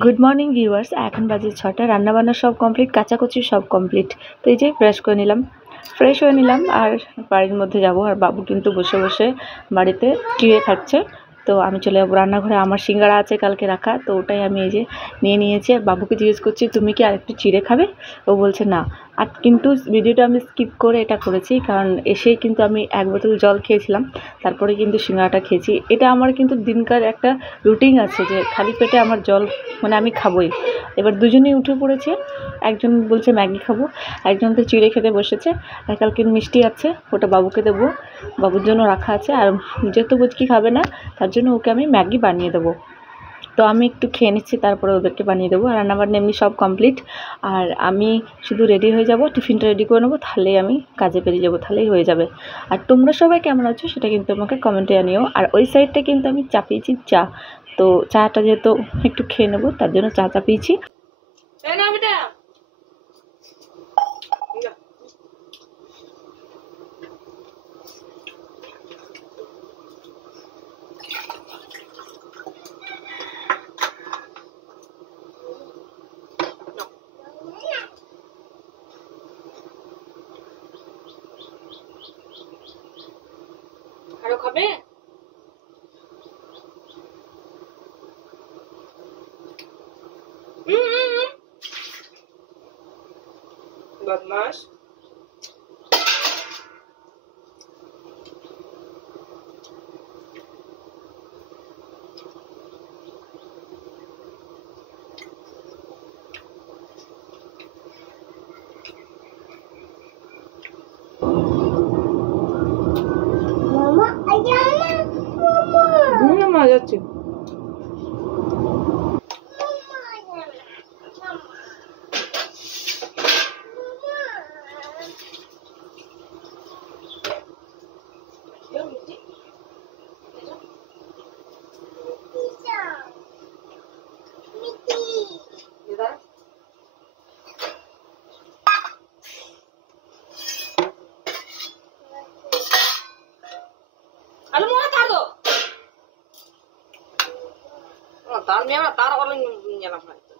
Good morning viewers, এখন বাজে 6টা। রান্নাবান্না সব কমপ্লিট, কাচাকুচি সব কমপ্লিট। তো এই যে ফ্রেশ হয়ে নিলাম আর বাড়ির মধ্যে যাব। আর বাবু কিন্তু বসে বসে বাড়িতে চিড়ে খাচ্ছে। তো আমি চলে যাবো রান্নাঘরে। আমার সিঙ্গাড়া আছে কালকে রাখা, তো ওটাই আমি এই যে নিয়ে নিয়েছি। আর বাবুকে জিজ্ঞেস করছি, তুমি কি আরেকটু চিড়ে খাবে? ও বলছে না। আর কিন্তু ভিডিওটা আমি স্কিপ করে এটা করেছি, কারণ এসেই কিন্তু আমি 1 বোতল জল খেয়েছিলাম, তারপরে কিন্তু সিঙ্গাড়াটা খেয়েছি। এটা আমার কিন্তু দিনকার একটা রুটিন আছে যে খালি পেটে আমার জল আমি খাবোই। এবার দুজনেই উঠে পড়েছে। একজন বলছে ম্যাগি খাবো, একজন তো চিড়ে খেতে বসেছে। আর কালকের মিষ্টি আছে, ওটা বাবুকে দেবো, বাবুর জন্য রাখা আছে। আর যেহেতু বুঝকি খাবে না, তার জন্য ওকে আমি ম্যাগি বানিয়ে দেবো। তো আমি একটু খেয়ে নিচ্ছি, তারপরে ওদেরকে বানিয়ে দেবো। আর রান্নাবান্না এমনি সব কমপ্লিট। আর আমি শুধু রেডি হয়ে যাব, টিফিনটা রেডি করে নেবো, তাহলেই আমি কাজে বেরিয়ে যাবো, তাহলেই হয়ে যাবে। আর তোমরা সবাই কেমন আছো সেটা কিন্তু আমাকে কমেন্টে জানিও। আর ওই সাইডটা কিন্তু আমি চাপিয়েছি চা, তো চাটা যেহেতু একটু খেয়ে নেবো, তার জন্য চা চাপিয়েছি। আরো খাবে? বদমাস। মামা যাচ্ছে। Tahan memang taruh orang nyelam itu.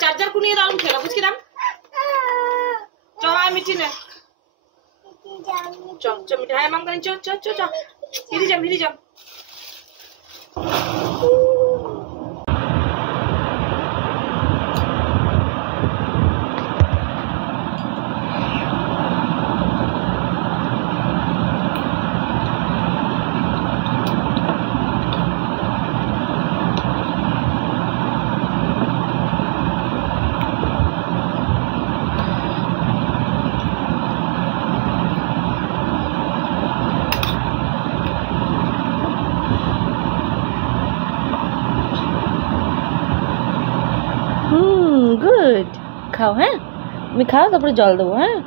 Charger को नहीं डालूं खेला बुझ के दाम चल मिठी ने चल मिठाई मांग कर चल हिरी जा গুড, খাও। হ্যাঁ, তুমি খাও, তারপরে জল দেবো। হ্যাঁ,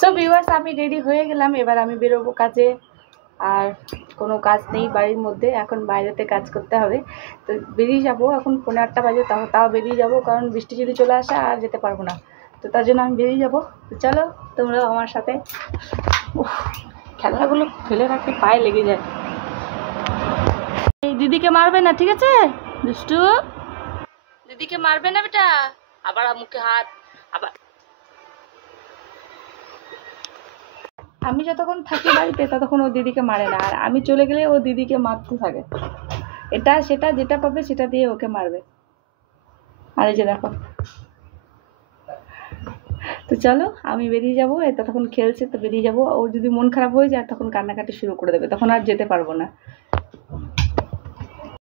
সো ভিউয়ার্স, আমি রেডি হয়ে গেলাম, এবার আমি বেরোবো কাজে। আর কোনো কাজ নেই বাড়ির মধ্যে, এখন বাইরেতে কাজ করতে হবে। তো বেরিয়ে যাবো, এখন 8:30 বাজে, তাও বেরিয়ে যাবো, কারণ বৃষ্টি যদি চলে আসে আর যেতে পারবো না। তো তার জন্য আমি বেরিয়ে যাবো। তো চলো তোমরাও আমার সাথে। উফ, খেলনাগুলো ফেলে রাখতে পায়ে লেগে যায়। এই দিদিকে মারবে না, ঠিক আছে দুষ্টু? দিদিকে মারবে না বেটা, আবার মুখে হাত। আবার আমি যতক্ষণ থাকি বাড়িতে ততক্ষণ ও দিদিকে মারে না, আর আমি চলে গেলে ও দিদিকে মারতে থাকে। এটা সেটা যেটা পাবে সেটা দিয়ে ওকে মারবে। আর এই যে দেখো। তো চলো আমি বেরিয়ে যাবো, ততক্ষণ খেলছে তো বেরিয়ে যাবো। ওর যদি মন খারাপ হয়ে যায় তখন কান্নাকাটি শুরু করে দেবে, তখন আর যেতে পারবো না।